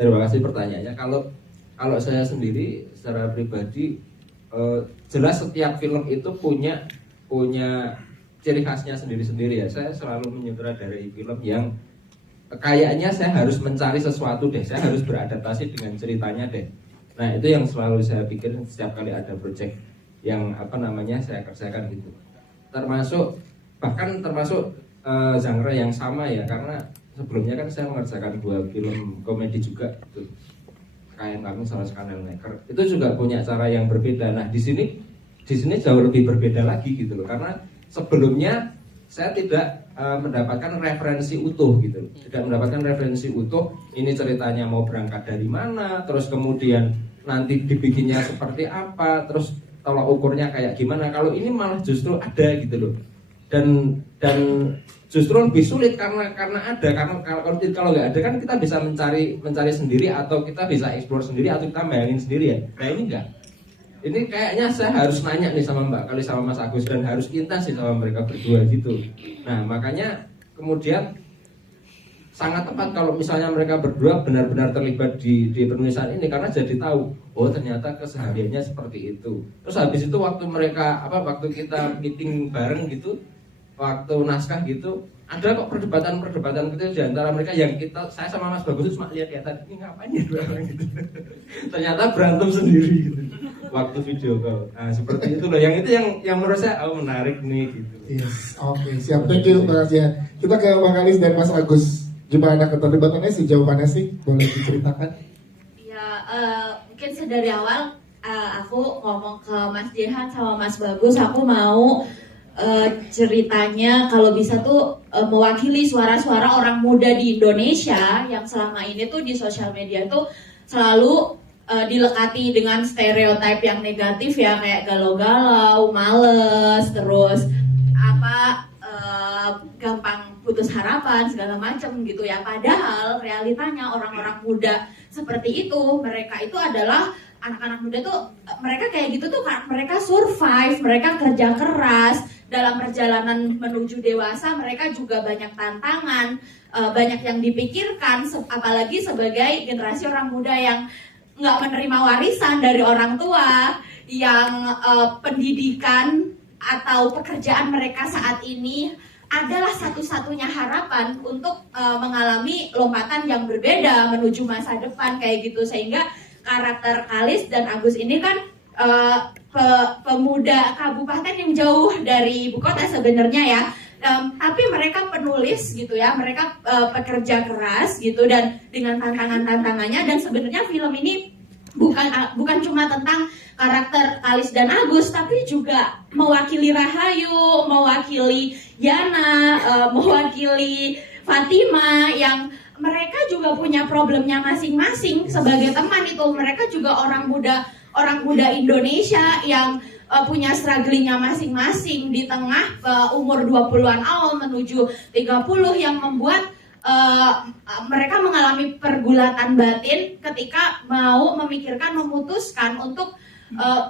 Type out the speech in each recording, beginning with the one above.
Terima kasih pertanyaannya. Kalau saya sendiri secara pribadi jelas setiap film itu punya ciri khasnya sendiri-sendiri ya. Saya selalu menyutradarai film yang kayaknya saya harus mencari sesuatu deh, saya harus beradaptasi dengan ceritanya deh. Nah itu yang selalu saya pikir setiap kali ada project yang saya kerjakan gitu. Termasuk genre yang sama ya, karena sebelumnya kan saya mengerjakan 2 film komedi juga gitu. Kain Kami sama Skandal Maker itu juga punya cara yang berbeda. Nah di sini jauh lebih berbeda lagi gitu loh, karena sebelumnya saya tidak mendapatkan referensi utuh gitu, tidak mendapatkan referensi utuh. Ini ceritanya mau berangkat dari mana, terus kemudian nanti dibikinnya seperti apa, terus tolak ukurnya kayak gimana. Kalau ini malah justru ada gitu loh, dan justru lebih sulit karena ada, karena kalau nggak ada kan kita bisa mencari sendiri, atau kita bisa explore sendiri, atau kita bayangin sendiri ya. Nah ini enggak. Ini kayaknya saya harus nanya nih sama Mbak Kali sama Mas Agus, dan harus intens sih sama mereka berdua gitu. Nah makanya kemudian sangat tepat kalau misalnya mereka berdua benar-benar terlibat di penulisan ini, karena jadi tahu oh ternyata kesehariannya seperti itu. Terus habis itu waktu kita meeting bareng gitu, waktu naskah gitu, ada kok perdebatan kecil di antara mereka yang saya sama Mas Bagus cuma lihat-lihat, ini ngapain ya dua orang gitu. Ternyata berantem sendiri gitu waktu video call. Nah seperti itu loh, yang menurut saya menarik nih gitu. Yes, oke, siap, thank you Mas ya. Kita ke Bang Kalis dan Mas Agus. Gimana keterlibatannya sih, jawabannya sih, boleh diceritakan? Ya mungkin dari awal aku ngomong ke Mas Jehan sama Mas Bagus, aku mau ceritanya kalau bisa tuh mewakili suara-suara orang muda di Indonesia yang selama ini tuh di sosial media tuh selalu dilekati dengan stereotip yang negatif ya, kayak galau-galau, males, terus gampang putus harapan segala macam gitu ya. Padahal realitanya orang-orang muda seperti itu, mereka itu adalah anak-anak muda tuh, mereka kayak gitu tuh, mereka survive, mereka kerja keras dalam perjalanan menuju dewasa. Mereka juga banyak tantangan, banyak yang dipikirkan, apalagi sebagai generasi orang muda yang nggak menerima warisan dari orang tua, yang pendidikan atau pekerjaan mereka saat ini adalah satu-satunya harapan untuk mengalami lompatan yang berbeda menuju masa depan kayak gitu. Sehingga karakter Kalis dan Agus ini kan pemuda kabupaten yang jauh dari ibu kota sebenarnya ya, tapi mereka penulis gitu ya, mereka pekerja keras gitu, dan dengan tantangannya. Dan sebenarnya film ini bukan cuma tentang karakter Kalis dan Agus, tapi juga mewakili Rahayu, mewakili Yana, mewakili Fatima, yang mereka juga punya problemnya masing-masing sebagai teman itu. Mereka juga orang muda Indonesia yang punya strugglingnya masing-masing di tengah umur 20-an awal menuju 30, yang membuat mereka mengalami pergulatan batin ketika mau memutuskan untuk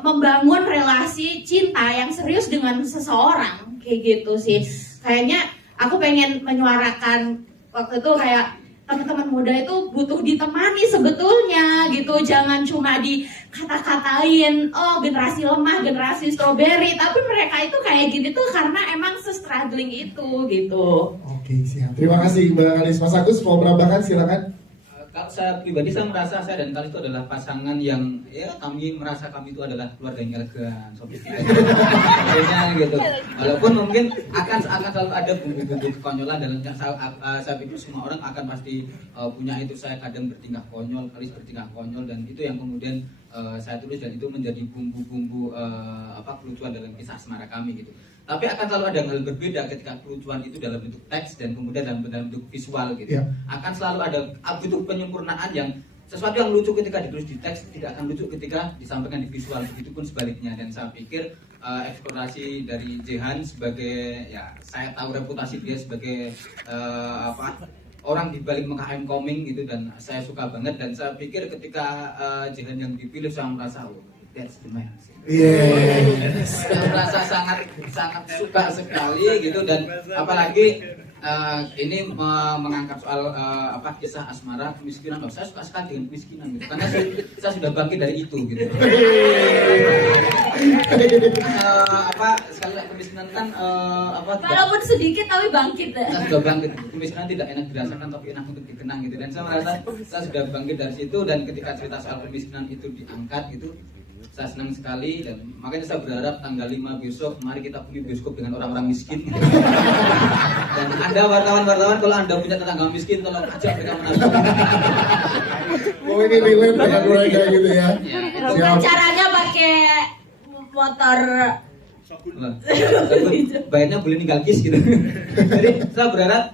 membangun relasi cinta yang serius dengan seseorang kayak gitu sih. Kayaknya aku pengen menyuarakan waktu itu kayak teman-teman muda itu butuh ditemani sebetulnya gitu. Jangan cuma dikata-katain generasi lemah, generasi strawberry, tapi mereka itu kayak gini tuh karena emang se-struggling itu gitu. Oke, siap. Terima kasih Mbak Kalis. Mas Agus mau menambahkan, silakan. Kalau saya pribadi, saya merasa saya dan Kalis itu adalah pasangan yang ya kami merasa kami itu adalah keluarga yang elegan, gitu. Walaupun mungkin akan selalu ada bumbu-bumbu kekonyolan dalam saya pikir semua orang akan pasti punya itu. Saya kadang bertingkah konyol, Kalis bertingkah konyol, dan itu yang kemudian saya tulis, dan itu menjadi bumbu-bumbu kelucuan dalam kisah asmara kami gitu. Tapi akan selalu ada hal berbeda ketika kelucuan itu dalam bentuk teks dan kemudian dalam bentuk visual gitu. Yeah. Akan selalu ada butuh penyempurnaan, yang sesuatu yang lucu ketika ditulis di teks tidak akan lucu ketika disampaikan di visual, begitupun sebaliknya. Dan saya pikir eksplorasi dari Jehan sebagai, ya saya tahu reputasi dia sebagai orang di balik Mekah Coming gitu, dan saya suka banget. Dan saya pikir ketika Jehan yang dipilih, saya merasa that's the man. Yes. Saya merasa sangat suka sekali gitu. Dan apalagi ini mengangkat soal kisah asmara kemiskinan. Saya suka sekali dengan kemiskinan gitu. Karena saya sudah bangkit dari itu gitu. Sekali lagi kemiskinan kan Walaupun sedikit tapi bangkit ya. saya sudah bangkit. Kemiskinan tidak enak dirasakan tapi enak untuk dikenang gitu. Dan saya merasa saya sudah bangkit dari situ, dan ketika cerita soal kemiskinan itu diangkat gitu, saya senang sekali, dan makanya saya berharap tanggal 5 besok mari kita pergi bioskop dengan orang-orang miskin. Dan Anda wartawan-wartawan, kalau Anda punya tetangga miskin, tolong ajak mereka menonton. Oh ini relate dengan mereka gitu ya. Bukan caranya pakai motor. Bayarnya boleh ninggal kis gitu. Jadi saya berharap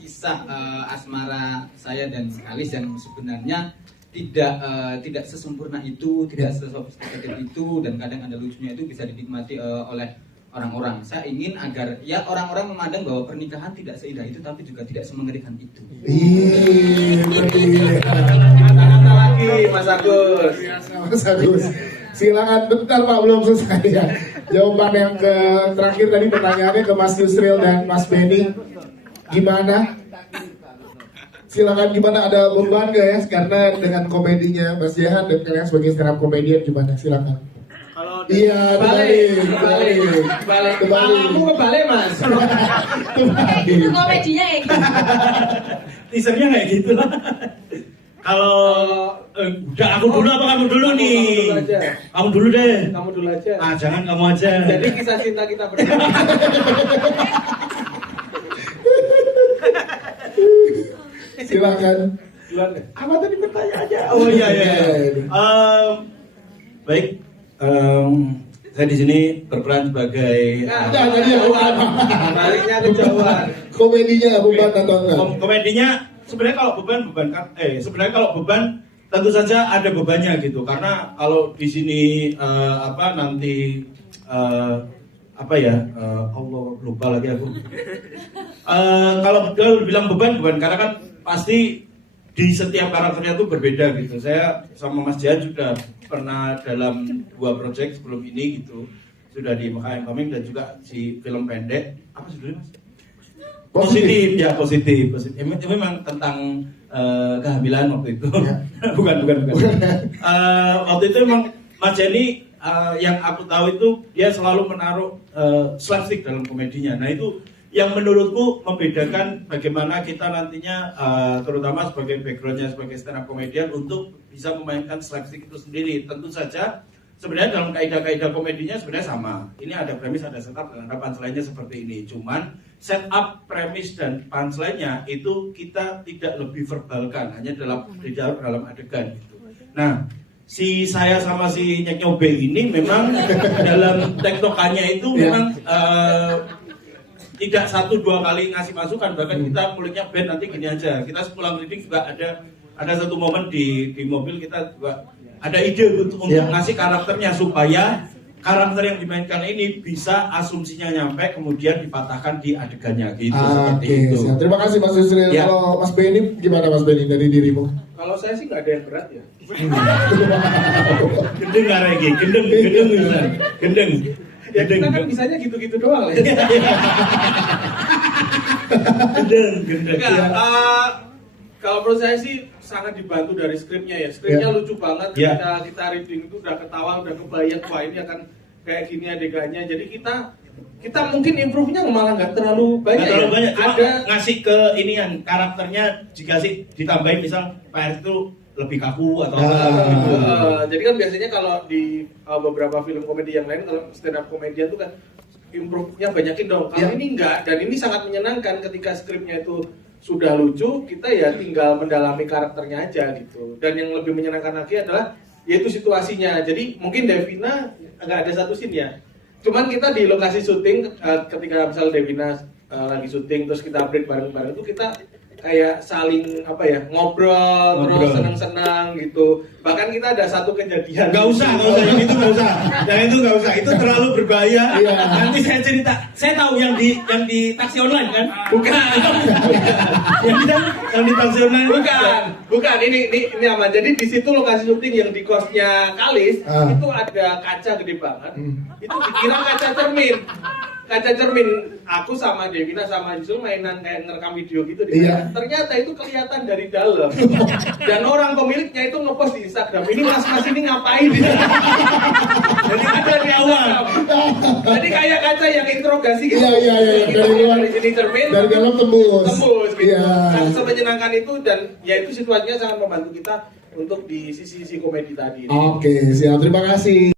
kisah asmara saya dan Kalis yang sebenarnya tidak sesempurna itu, tidak sesofistikated itu, dan kadang ada lucunya itu bisa dinikmati oleh orang-orang. Saya ingin agar ya orang-orang memandang bahwa pernikahan tidak seindah itu, tapi juga tidak semengerikan itu. Kata-kata lagi Mas Agus. Mas Agus, silakan, bentar Pak, belum selesai ya. Jawaban yang terakhir tadi pertanyaannya ke Mas Yusril dan Mas Benny, gimana? Silakan, gimana, ada beban gak ya? Karena dengan komedinya Mas Jahan dan kalian sebagai stand up comedian, gimana? Silakan. Kalau Iya, kembali. Kamu kebalik Mas. Kayak gitu komedinya kayak gitu. Teasernya kayak gitu lah. Kalau udah aku dulu apa kamu dulu nih? Kamu dulu aja. Kamu dulu deh. Kamu dulu aja. Ah, jangan kamu aja. Jadi kisah cinta kita berdua. Silakan. Duluan deh. Apa tadi pertanyaannya? Oh iya. Baik. Saya di sini berperan sebagai Nah, tadi ya, baliknya kejauhan. komedinya beban atau enggak? komedinya. Sebenarnya kalau beban sebenarnya kalau beban tentu saja ada bebannya gitu, karena kalau di sini nanti Allah lupa lagi aku. Kalau bilang beban karena kan pasti di setiap karakternya itu berbeda gitu. Saya sama Mas Jahan sudah pernah dalam 2 proyek sebelum ini gitu, sudah di MKM Coming dan juga si film pendek apa judulnya Mas? Positif. Memang tentang kehamilan waktu itu. Ya. bukan. Waktu itu memang Mas Jenny yang aku tahu itu dia selalu menaruh slapstick dalam komedinya. Nah itu yang menurutku membedakan bagaimana kita nantinya terutama sebagai backgroundnya sebagai stand up comedian untuk bisa memainkan slapstick itu sendiri. Tentu saja sebenarnya dalam kaidah-kaidah komedinya sebenarnya sama. Ini ada premis, ada setup, dan ada punchline-nya seperti ini. Cuman setup, premis, dan punchline-nya itu kita tidak lebih verbalkan, hanya dalam adegan gitu. Nah, si saya sama si Nyek Nyobe ini memang dalam tektokannya itu memang tidak 1-2 kali ngasih masukan, bahkan kita mulutnya band nanti gini aja. Kita sepulang reading juga ada satu momen di mobil kita juga ada ide untuk ngasih karakternya supaya karakter yang dimainkan ini bisa asumsinya nyampe kemudian dipatahkan di adegannya gitu. Seperti itu. Siap. Terima kasih Mas Yusril. Ya. Kalau Mas Benny, gimana Mas Benny dari dirimu? Kalau saya sih nggak ada yang berat ya. Gendeng lagi, gendeng. Ya kita kan bisanya gitu-gitu doang lah. Gendeng. Enggak, kalau menurut saya sih sangat dibantu dari skripnya ya. Skripnya lucu banget. Ketika kita reading itu udah ketawa, udah kebayang wah ini akan kayak gini adegannya. Jadi kita mungkin improve-nya malah nggak terlalu banyak. Cuma Ada ngasih ke ini yang karakternya jika sih ditambahin misal Pak itu lebih kaku atau gitu. Jadi kan biasanya kalau di beberapa film komedi yang lain, kalau stand up comedian tuh kan improve-nya banyakin dong. Kalau ini enggak, dan ini sangat menyenangkan ketika skripnya itu sudah lucu, kita ya tinggal mendalami karakternya aja gitu. Dan yang lebih menyenangkan lagi adalah yaitu situasinya. Jadi mungkin Devina nggak ada satu scene ya. Cuman kita di lokasi syuting ketika misal Devina lagi syuting terus kita break bareng-bareng itu kita kayak saling ngobrol. Terus senang-senang gitu. Bahkan kita ada satu kejadian. Nggak usah, yang itu nggak usah. Yang itu nggak usah, itu terlalu berbahaya. Nanti saya cerita. Saya tahu yang di taksi online kan? Bukan. yang di taksi online. Bukan. Ini aman. Jadi di situ lokasi syuting yang di kosnya Kalis itu ada kaca gede banget. Itu dikira kaca cermin. kaca cermin. Aku sama Devina sama Yusuf mainan kayak ngerekam video gitu di Iya. ternyata itu kelihatan dari dalam. Dan orang pemiliknya itu ngepost di Instagram, ini mas-mas ini ngapain? Jadi ada di awal. Jadi kayak kaca yang interogasi gitu. Iya. Dari luar, Dari sini cermin, dari dalam tembus. tembus gitu. Iya. Sangat semenyenangkan itu dan ya itu situasinya sangat membantu kita untuk di sisi komedi tadi. Oke, siap. Terima kasih.